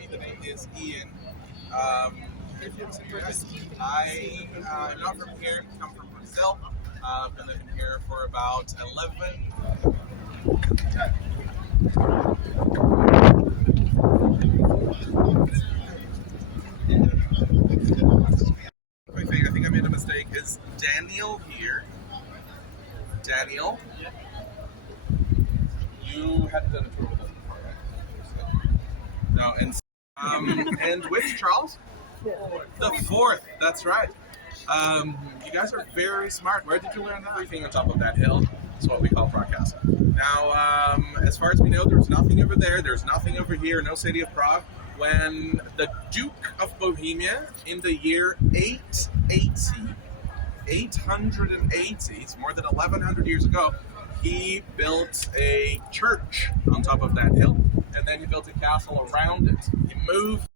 me. The name is Ian. I'm not from here. I come from Brazil. I've been living here for about 11. I think I made a mistake. Is Daniel here? Daniel? You hadn't done a tour with us before, right? No, and which Charles? The fourth. That's right. You guys are very smart. Where did you learn that? Everything on top of that hill is what we call Prague Castle. Now, as far as we know, there's nothing over there. There's nothing over here. No city of Prague. When the Duke of Bohemia, in the year 880, it's more than 1,100 years ago, he built a church on top of that hill, and then he built a castle around it. He moved.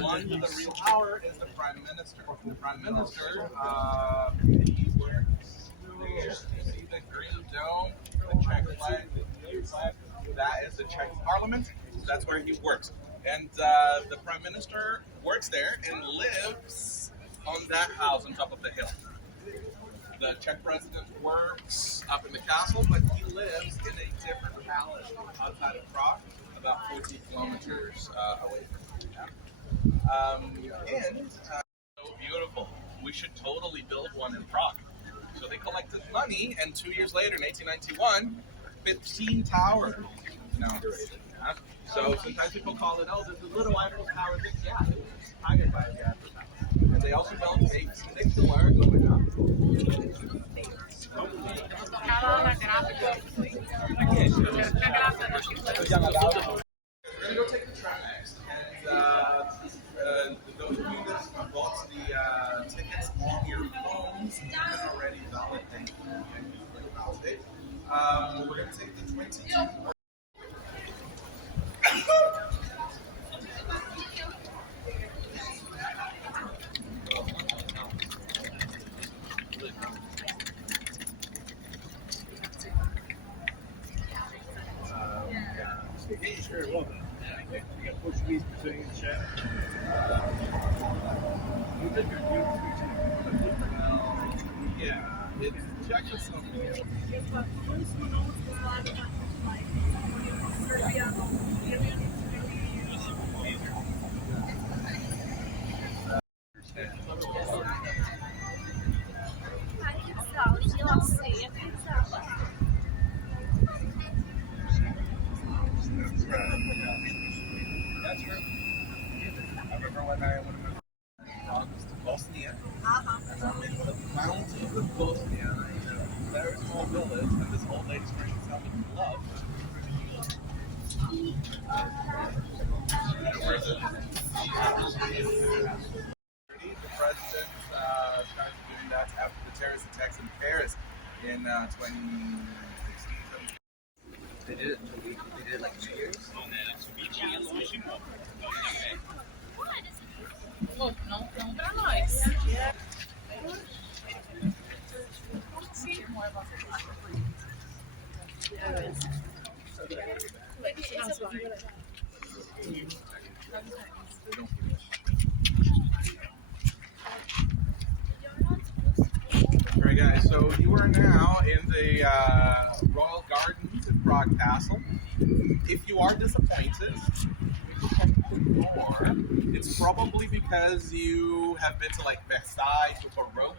One with the real power is the Prime Minister. The Prime Minister, he works there. You see the green dome, the Czech flag, the blue flag? That is the Czech Parliament. That's where he works. And the Prime Minister works there and lives on that house on top of the hill. The Czech president works up in the castle, but he lives in a different palace outside of Prague, about 40 kilometers away from here. So beautiful. We should totally build one in Prague. So they collected money, and 2 years later, in 1891, 15 towers inaugurated. Yeah? So sometimes people call it, oh, there's a little Eiffel Tower. Yeah, it was inspired by the Eiffel Tower. And they also built a funicular going up. We're going to go take the tram next. And those of you that bought the tickets on your phones and already valid, thank you. And you can validate. We're going to take the 22. Very well done. You got Portuguese sitting in the chat. You did good. Yeah, it's Czechoslovakia. That's true. I remember when I went to Bosnia, and I'm in the mountains of Bosnia, in a very small village, and this old lady screaming something with love. The president started doing that after the terrorist attacks in Paris in 2016. They did it like 2 years. Look, não pra nós. Alright guys, so you are now in the Royal Gardens at Prague Castle. If you are disappointed, or it's probably because you have been to like Versailles with a rope.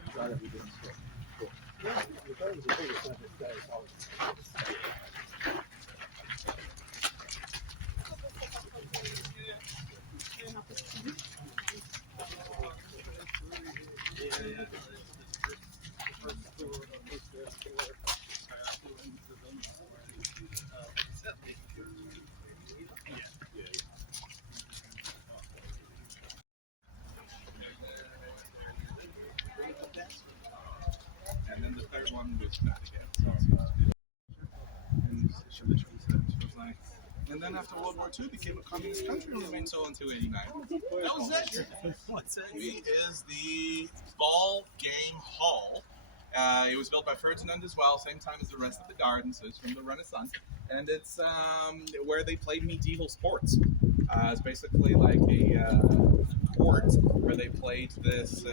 She was like, and then after World War II, became a communist country and remained so until '89. That was it. What's it? It is the Ball Game Hall. It was built by Ferdinand as well, same time as the rest of the garden, so it's from the Renaissance. And it's where they played medieval sports. It's basically like a court where they played this.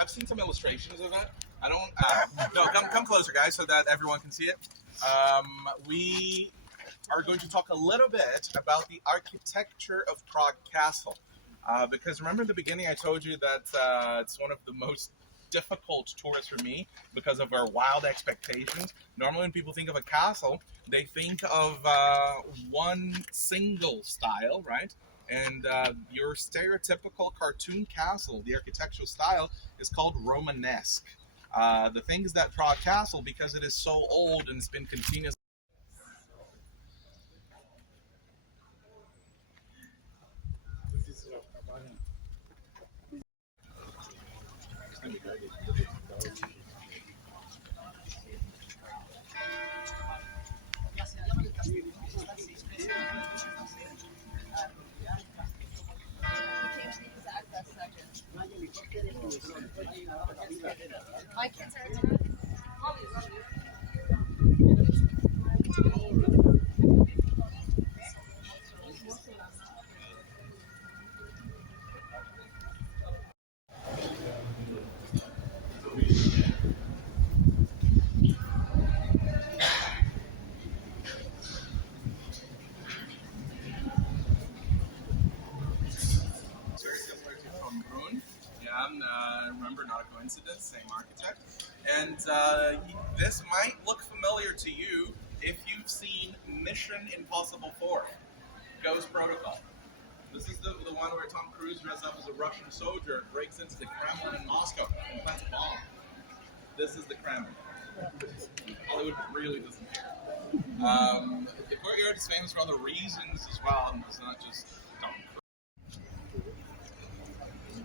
I've seen some illustrations of it. I don't. No, come closer, guys, so that everyone can see it. We are going to talk a little bit about the architecture of Prague Castle. Because remember in the beginning I told you that it's one of the most difficult tours for me because of our wild expectations. Normally when people think of a castle, they think of one single style, right? And your stereotypical cartoon castle, the architectural style, is called Romanesque. The thing is that Prague Castle, because it is so old and it's been continuously My kids are very similar to Von Brunn. Yeah, remember, not a coincidence, same architect. And this might look familiar to you if you've seen Mission Impossible 4, Ghost Protocol. This is the one where Tom Cruise dresses up as a Russian soldier, breaks into the Kremlin in Moscow, and plants a bomb. This is the Kremlin. Hollywood really doesn't care. The courtyard is famous for other reasons as well, and it's not just Tom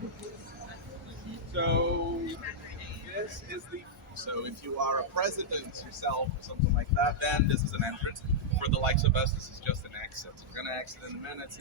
Cruise. So this is the. So if you are a president yourself or something like that, then this is an entrance. For the likes of us, this is just an exit. So we're gonna exit in a minute.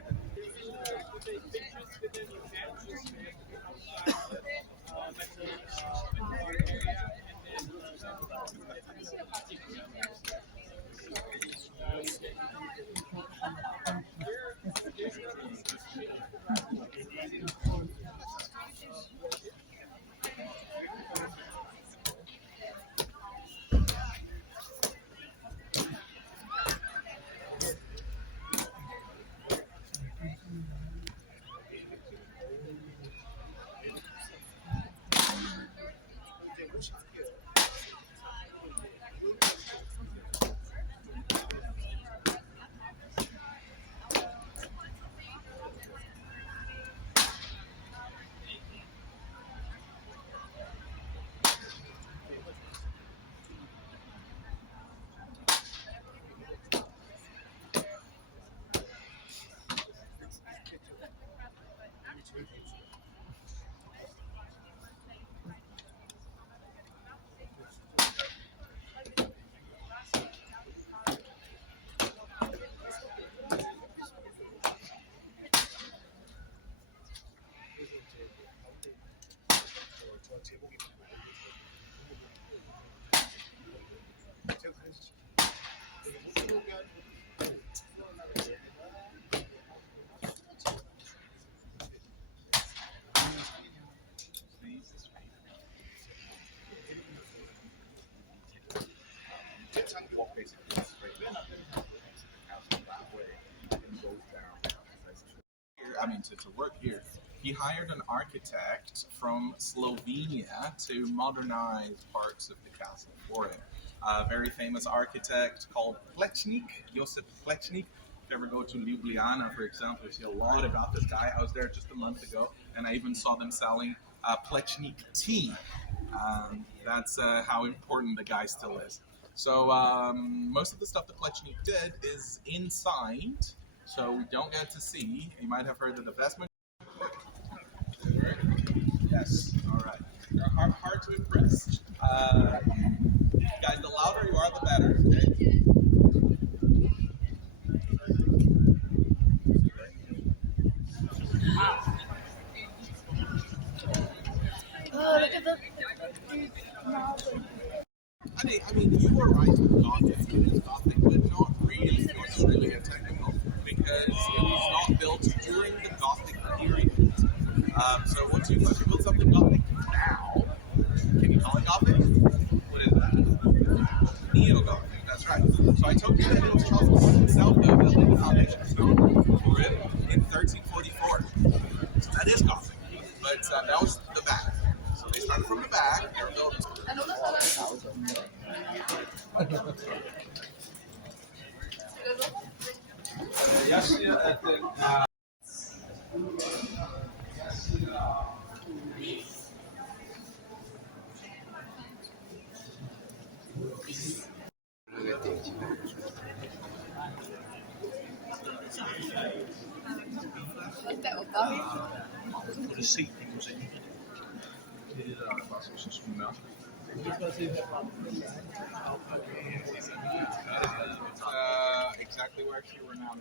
I mean, to work here, he hired an architect from Slovenia to modernize parts of the castle for him. A very famous architect called Plečnik, Josip Plečnik. If you ever go to Ljubljana, for example, you see a lot about this guy. I was there just a month ago, and I even saw them selling Plečnik tea. That's how important the guy still is. So most of the stuff that Plečnik did is inside, so we don't get to see. You might have heard of the vestment. Yes, all right. They're hard to impress. Guys, the louder you are, the better. Okay? Oh, look at the. I mean, you were right with Gothic. It is Gothic, but not really. It's really a technical because it was not built during the Gothic period. So once you build something Gothic now, can you call it Gothic? What is that? Neo-Gothic. That's right. So I told you that it was Charles himself that built the foundation stone for it in 1344. So that is Gothic. But that was the back. So they started from the back. They were built. Yes, exactly where she were now.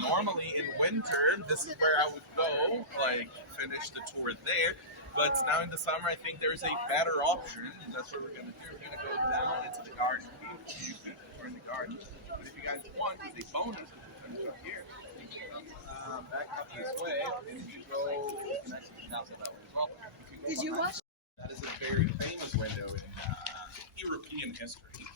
Normally in winter, this is where I would go, like finish the tour there. But now in the summer, I think there's a better option. That's what we're gonna do. We're gonna go down into the garden. You can tour in the garden. But if you guys want, as a bonus, we can finish up here. Back up this way, and if you go, you can actually shout that way as well. Did you watch? That is a very famous window in European history.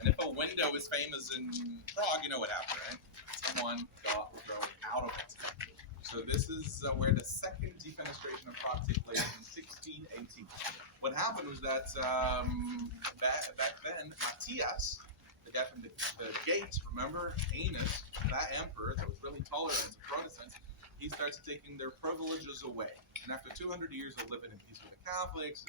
And if a window is famous in Prague, you know what happened, right? Someone got thrown out of it. So this is where the second defenestration of Prague took place in 1618. What happened was that back then, Matthias, the guy from the Gate, remember, Anus, that emperor that was really tolerant of Protestants, he starts taking their privileges away. And after 200 years of living in peace with the Catholics,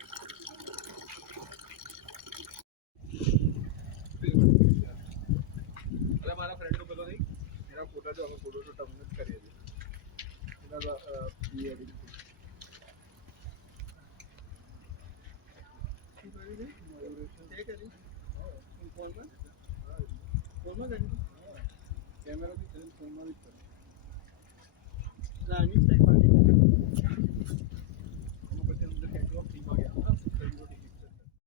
हमारा friend को पता नहीं मेरा photo जो हमें photo shoot हमने करिए इधर ये एडिटिंग ठीक है जी फोन में कैमरा भी फोन में भी